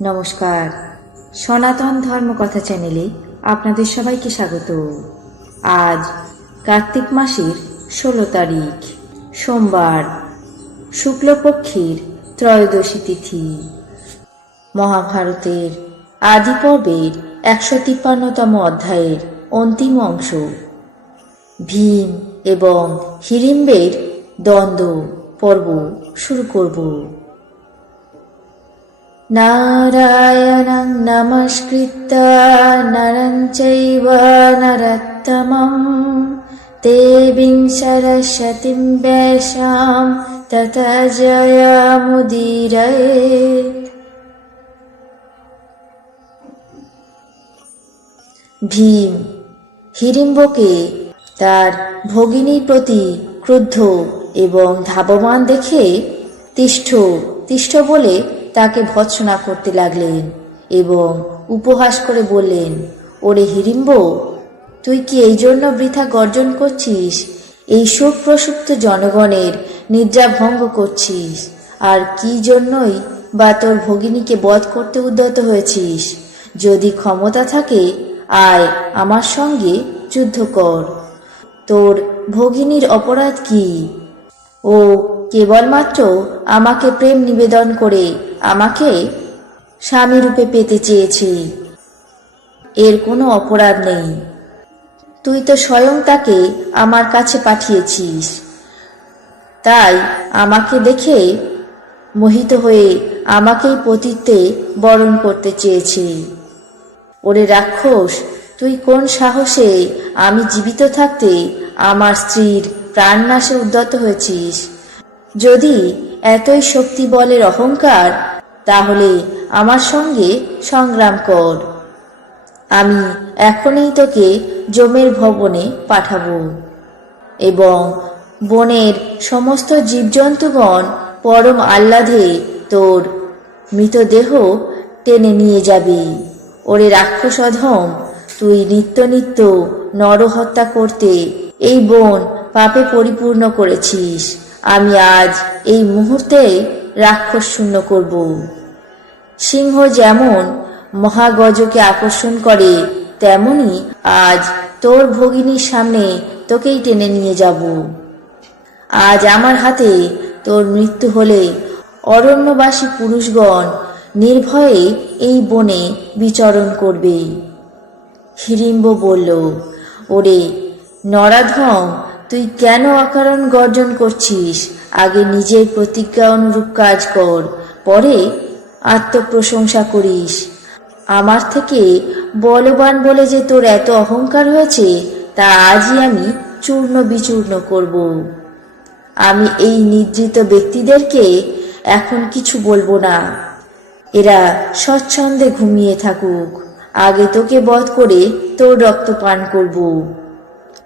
নমস্কার। সনাতন ধর্মকথা চ্যানেলে আপনাদের সবাইকে স্বাগত। আজ কার্তিক মাসের ষোলো তারিখ, সোমবার, শুক্লপক্ষের ত্রয়োদশী তিথি। মহাভারতের আদি পর্বের একশো তিপ্পান্নতম অধ্যায়ের অন্তিম অংশ। ভীম এবং হিড়িম্বের দ্বন্দ্ব পর্ব শুরু করব। নারায়ণং নমস্কৃত্য নরং চৈব নরত্তমং দেবীং সরস্বতীং বেশাং তত জয়মুদীরয়েৎ ভীম হিড়িম্বকে তার ভগিনীর প্রতি ক্রুদ্ধ এবং ধাবমান দেখে তিষ্ঠ তিষ্ঠ বলে তাকে ভৎসনা করতে লাগলেন এবং উপহাস করে বললেন, ওরে হিড়িম্ব তুই কি এই জন্য বৃথা গর্জন করছিস? এই শোক প্রসুপ্ত জনগণের নিদ্রা ভঙ্গ করছিস। আর কি জন্যই বা তোর ভগিনীকে বধ করতে উদ্যত হয়েছিস? যদি ক্ষমতা থাকে, আয় আমার সঙ্গে যুদ্ধ কর। তোর ভগিনীর অপরাধ কি? ও কেবলমাত্র আমাকে প্রেম নিবেদন করে আমাকে স্বামী রূপে পেতে চেয়েছি। এর কোনো অপরাধ নেই। তুই তো স্বয়ং তাকে আমার কাছে পাঠিয়েছিস। তাই আমাকে দেখে মোহিত হয়ে আমাকেই পতিত্বে বরণ করতে চেয়েছি। ওরে রাক্ষস, তুই কোন সাহসে আমি জীবিত থাকতে আমার স্ত্রীর প্রাণনাশে উদ্যত হয়েছিস? যদি এতই শক্তি বলের অহংকার তাহলে আমার সঙ্গে সংগ্রাম কর। আমি এখনই তোকে জমের ভবনে পাঠাবো। এবং বনের সমস্ত জীবজন্তুগণ পরম আহ্লাদে তোর মৃতদেহ টেনে নিয়ে যাবি। ওরে রাক্ষস অধম, তুই নিত্য নিত্য নরহত্যা করতে এই বন পাপে পরিপূর্ণ করেছিস। আমি আজ এই মুহূর্তে রাক্ষস শূন্য করব। সিংহ যেমন মহাগজকে আকর্ষণ করে, তেমনি আজ তোর ভগিনীর সামনে তোকেই টেনে নিয়ে যাব। আজ আমার হাতে তোর মৃত্যু হলে অরণ্যবাসী পুরুষগণ নির্ভয়ে এই বনে বিচরণ করবে। হিড়িম্ব বলল, ওরে নরাধম তুই কেন অকারণ গর্জন করছিস? আগে নিজের প্রতিজ্ঞা অনুরূপ কাজ কর, পরে আত্মপ্রশংসা করিস। আমার থেকে বলবান বলে যে তোর এত অহংকার হয়েছে, তা আজই আমি চূর্ণ বিচূর্ণ করব। আমি এই নিদ্রিত ব্যক্তিদেরকে এখন কিছু বলব না। এরা স্বচ্ছন্দে ঘুমিয়ে থাকুক। আগে তোকে বধ করে তোর রক্ত পান করব।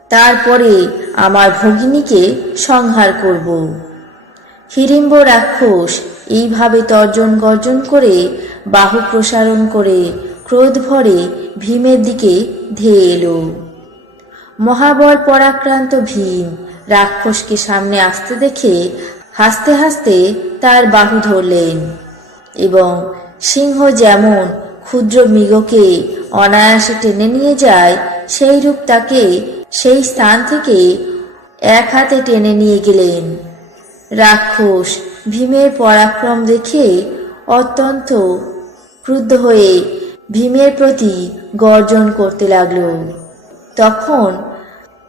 তারপরে আমার ভগিনীকে সংহার করব। হিড়িম্ব রাক্ষস এইভাবে তর্জন গর্জন করে বাহু প্রসারণ করে ক্রোধ ভরে ভীমের দিকে ধেয়ে এলো। মহাবল পরাক্রান্ত ভীম রাক্ষসকে সামনে আসতে দেখে হাসতে হাসতে তার বাহু ধরলেন এবং সিংহ যেমন ক্ষুদ্র মৃগকে অনায়াসে টেনে নিয়ে যায় সেই রূপ তাকে সেই স্থান থেকে এক হাতে টেনে নিয়ে গেলেন। রাক্ষস ভীমের পরাক্রম দেখে অত্যন্ত ক্রুদ্ধ হয়ে ভীমের প্রতি গর্জন করতে লাগল। তখন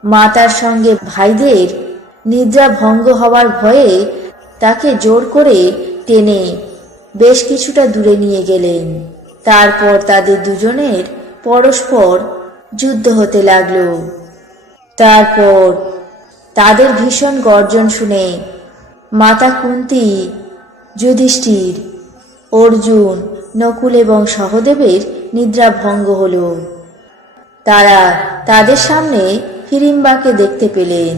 মাতার সঙ্গে ভাইদের নিদ্রা ভঙ্গ হওয়ার ভয়ে তাকে জোর করে টেনে বেশ কিছুটা দূরে নিয়ে গেলেন। তারপর তাদের দুজনের পরস্পর যুদ্ধ হতে লাগল। তারপর তাদের ভীষণ গর্জন শুনে মাতা কুন্তি, যুধিষ্ঠির, অর্জুন, নকুল এবং সহদেবের নিদ্রা ভঙ্গ হল। তারা তাদের সামনে হিড়িম্বাকে দেখতে পেলেন।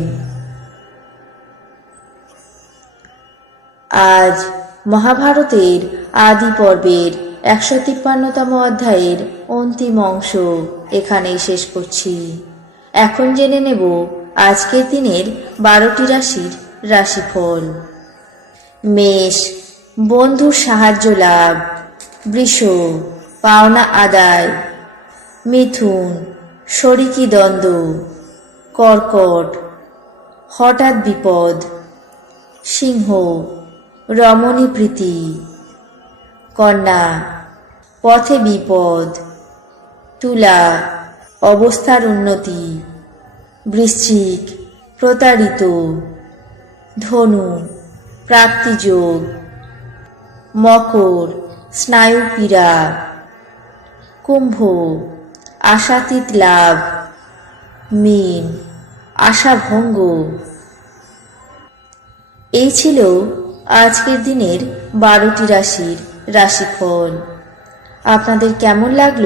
আজ মহাভারতের আদি পর্বের একশো তিপ্পান্নতম অধ্যায়ের অন্তিম অংশ এখানেই শেষ করছি। এখন জেনে নেব আজকের দিনের বারোটি রাশির রাশিফল। মেষ বন্ধুর সাহায্য লাভ। বৃষ, পাওনা আদায়। মিথুন, শরিকি দ্বন্দ্ব। কর্কট, হঠাৎ বিপদ। সিংহ, রমণী প্রীতি। কন্যা, পথে বিপদ। তুলা অবস্থার উন্নতি। বৃশ্চিক, প্রতারিত, ধনু, প্রাপ্তিযোগ, মকর স্নায়ু পীড়া কুম্ভ, আশাতীত লাভ, মীন, আশাভঙ্গ। এই ছিল আজকের দিনের বারোটি রাশির রাশিফল। আপনাদের কেমন লাগল?